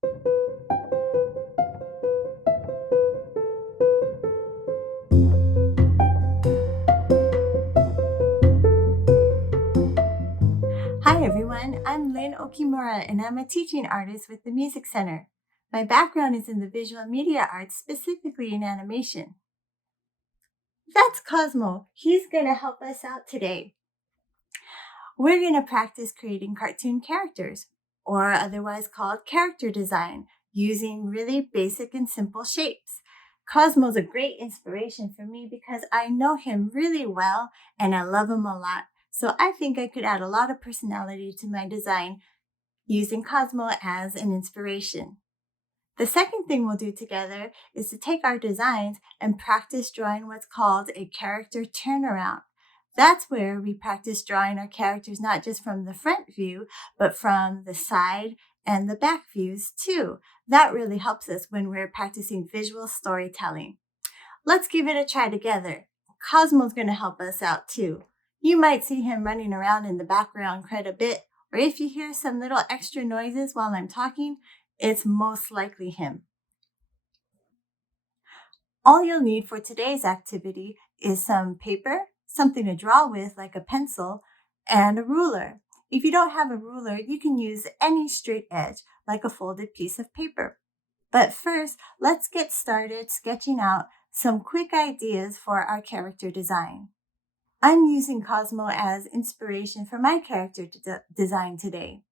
Hi everyone, I'm Lynn Okimura and I'm a teaching artist with the Music Center. My background is in the visual media arts, specifically in animation. That's Cosmo. He's going to help us out today. We're going to practice creating cartoon characters, or otherwise called character design, using really basic and simple shapes. Cosmo's a great inspiration for me because I know him really well and I love him a lot. So I think I could add a lot of personality to my design using Cosmo as an inspiration. The second thing we'll do together is to take our designs and practice drawing what's called a character turnaround. That's where we practice drawing our characters not just from the front view, but from the side and the back views too. That really helps us when we're practicing visual storytelling. Let's give it a try together. Cosmo's going to help us out too. You might see him running around in the background quite a bit, or if you hear some little extra noises while I'm talking, it's most likely him. All you'll need for today's activity is some paper, something to draw with like a pencil, and a ruler. If you don't have a ruler, you can use any straight edge like a folded piece of paper. But first, let's get started sketching out some quick ideas for our character design. I'm using Cosmo as inspiration for my character design today.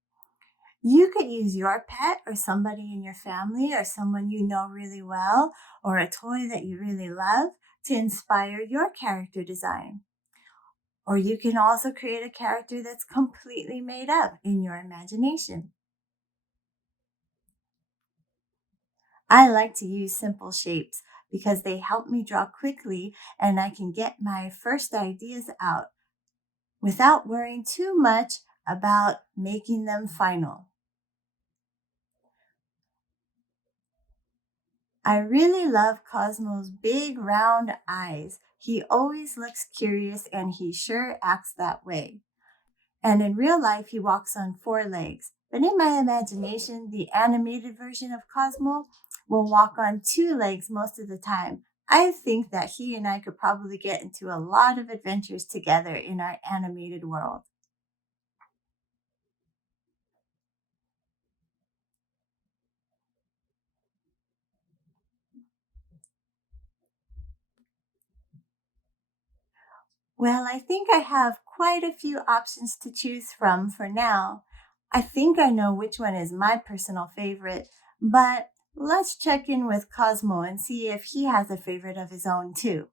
You could use your pet or somebody in your family or someone you know really well or a toy that you really love to inspire your character design. Or you can also create a character that's completely made up in your imagination. I like to use simple shapes because they help me draw quickly and I can get my first ideas out without worrying too much about making them final. I really love Cosmo's big round eyes. He always looks curious and he sure acts that way. And in real life, he walks on four legs. But in my imagination, the animated version of Cosmo will walk on two legs most of the time. I think that he and I could probably get into a lot of adventures together in our animated world. Well, I think I have quite a few options to choose from for now. I think I know which one is my personal favorite, but let's check in with Cosmo and see if he has a favorite of his own too.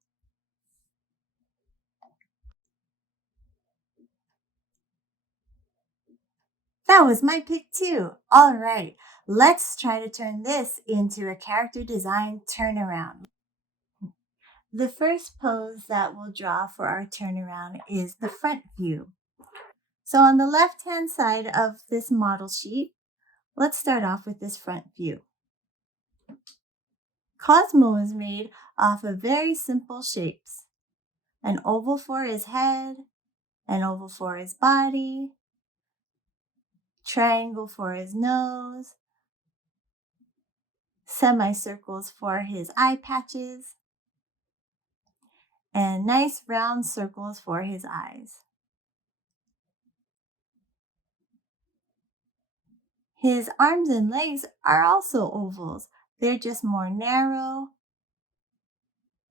That was my pick too. All right, let's try to turn this into a character design turnaround. The first pose that we'll draw for our turnaround is the front view. So on the left-hand side of this model sheet, let's start off with this front view. Cosmo is made off of very simple shapes. An oval for his head, an oval for his body, triangle for his nose, semicircles for his eye patches, and nice round circles for his eyes. His arms and legs are also ovals. They're just more narrow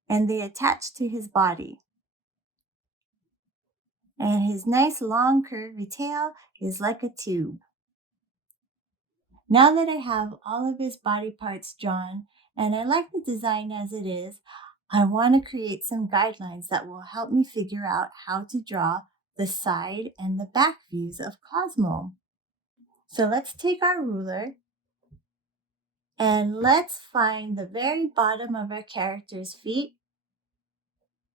and they attach to his body. And his nice long curvy tail is like a tube. Now that I have all of his body parts drawn and I like the design as it is, I want to create some guidelines that will help me figure out how to draw the side and the back views of Cosmo. So let's take our ruler and let's find the very bottom of our character's feet.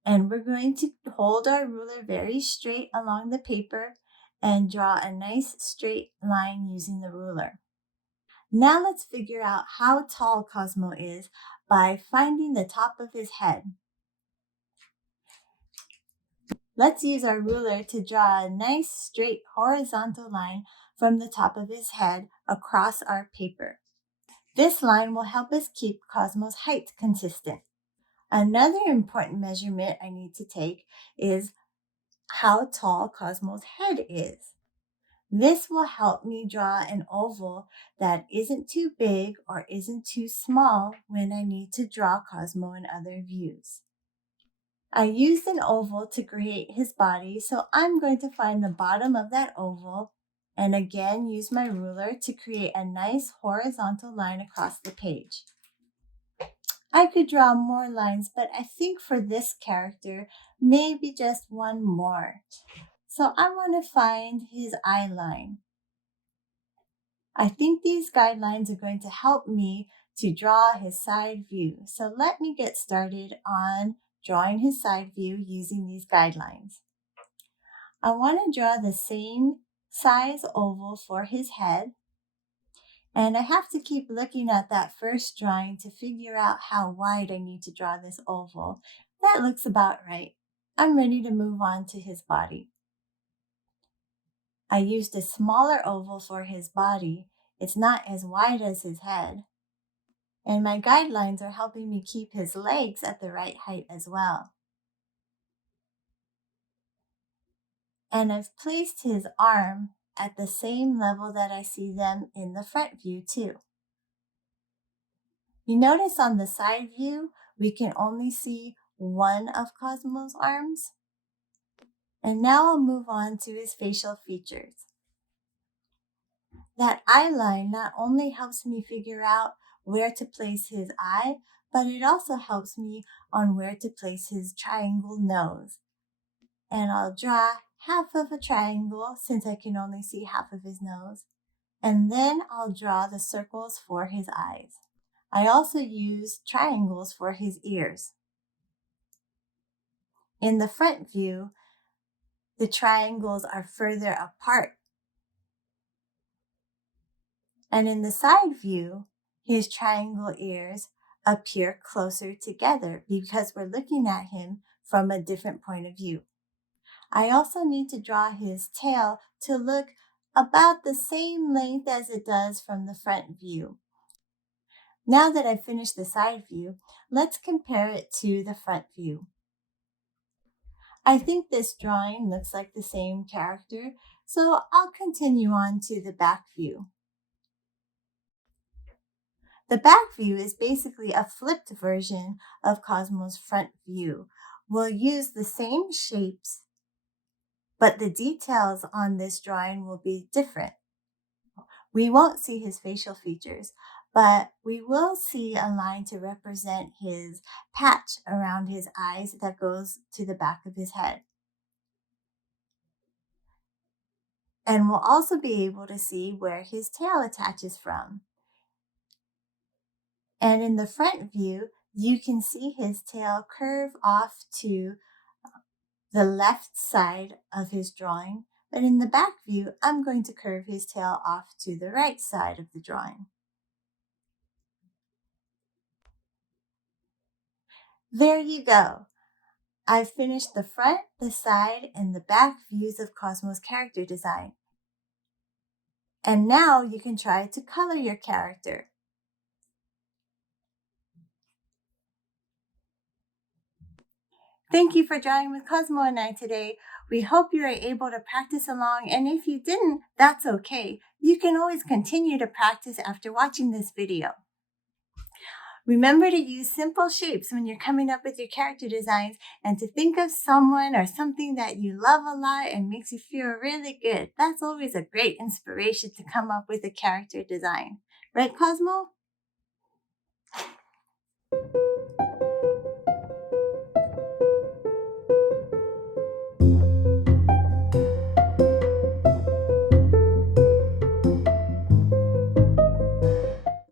And we're going to hold our ruler very straight along the paper and draw a nice straight line using the ruler. Now let's figure out how tall Cosmo is by finding the top of his head. Let's use our ruler to draw a nice straight horizontal line from the top of his head across our paper. This line will help us keep Cosmo's height consistent. Another important measurement I need to take is how tall Cosmo's head is. This will help me draw an oval that isn't too big or isn't too small when I need to draw Cosmo in other views. I used an oval to create his body, so I'm going to find the bottom of that oval and again use my ruler to create a nice horizontal line across the page. I could draw more lines, but I think for this character, maybe just one more. So I want to find his eye line. I think these guidelines are going to help me to draw his side view. So let me get started on drawing his side view using these guidelines. I want to draw the same size oval for his head. And I have to keep looking at that first drawing to figure out how wide I need to draw this oval. That looks about right. I'm ready to move on to his body. I used a smaller oval for his body. It's not as wide as his head. And my guidelines are helping me keep his legs at the right height as well. And I've placed his arm at the same level that I see them in the front view too. You notice on the side view, we can only see one of Cosmo's arms. And now I'll move on to his facial features. That eye line not only helps me figure out where to place his eye, but it also helps me on where to place his triangle nose. And I'll draw half of a triangle since I can only see half of his nose. And then I'll draw the circles for his eyes. I also use triangles for his ears. In the front view, the triangles are further apart. And in the side view, his triangle ears appear closer together because we're looking at him from a different point of view. I also need to draw his tail to look about the same length as it does from the front view. Now that I've finished the side view, let's compare it to the front view. I think this drawing looks like the same character, so I'll continue on to the back view. The back view is basically a flipped version of Cosmo's front view. We'll use the same shapes, but the details on this drawing will be different. We won't see his facial features, but we will see a line to represent his patch around his eyes that goes to the back of his head. And we'll also be able to see where his tail attaches from. And in the front view, you can see his tail curve off to the left side of his drawing. But in the back view, I'm going to curve his tail off to the right side of the drawing. There you go. I've finished the front, the side, and the back views of Cosmo's character design. And now you can try to color your character. Thank you for drawing with Cosmo and I today. We hope you are able to practice along, and if you didn't, that's okay. You can always continue to practice after watching this video. Remember to use simple shapes when you're coming up with your character designs and to think of someone or something that you love a lot and makes you feel really good. That's always a great inspiration to come up with a character design. Right, Cosmo?